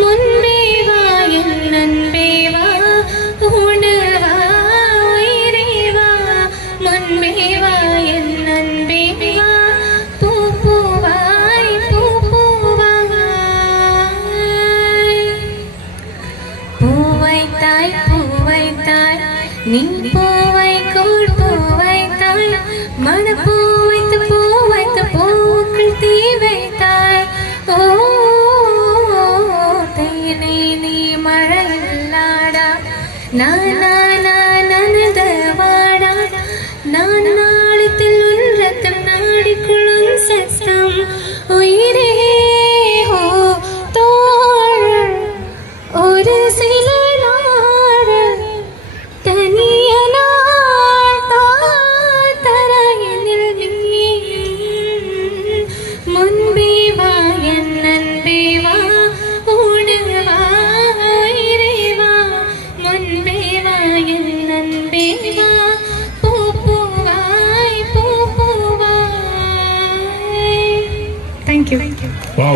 முன்பே வா என் நண்பே வா உணவா உயிரே வா முன்பே வா என் நண்பே வா பூ பூவாய் பூ பூவாய் பூவைத்தாய் பூவைத்தாய் நீ பூவைக்குள் பூவைத்தாய் மனப்பூ வைத்து பூக்கள் தீ வைத்தாய் ஓ தேனே நீ மழையில்லாடா நனதவாடா நான் நாளத்தில் உன் ரத்தம் நாடிக்குள்ளும் சத்தம் உயிரே ஓ தோழ ஒரு சில நாடு தனியனாய் தரையில் நீ முன்பே வா என் நண்பே வா உணவா உயிரே வா முன்பே வா என் நண்பே வா பூ பூவாய் பூ பூவாய். Thank you. Wow.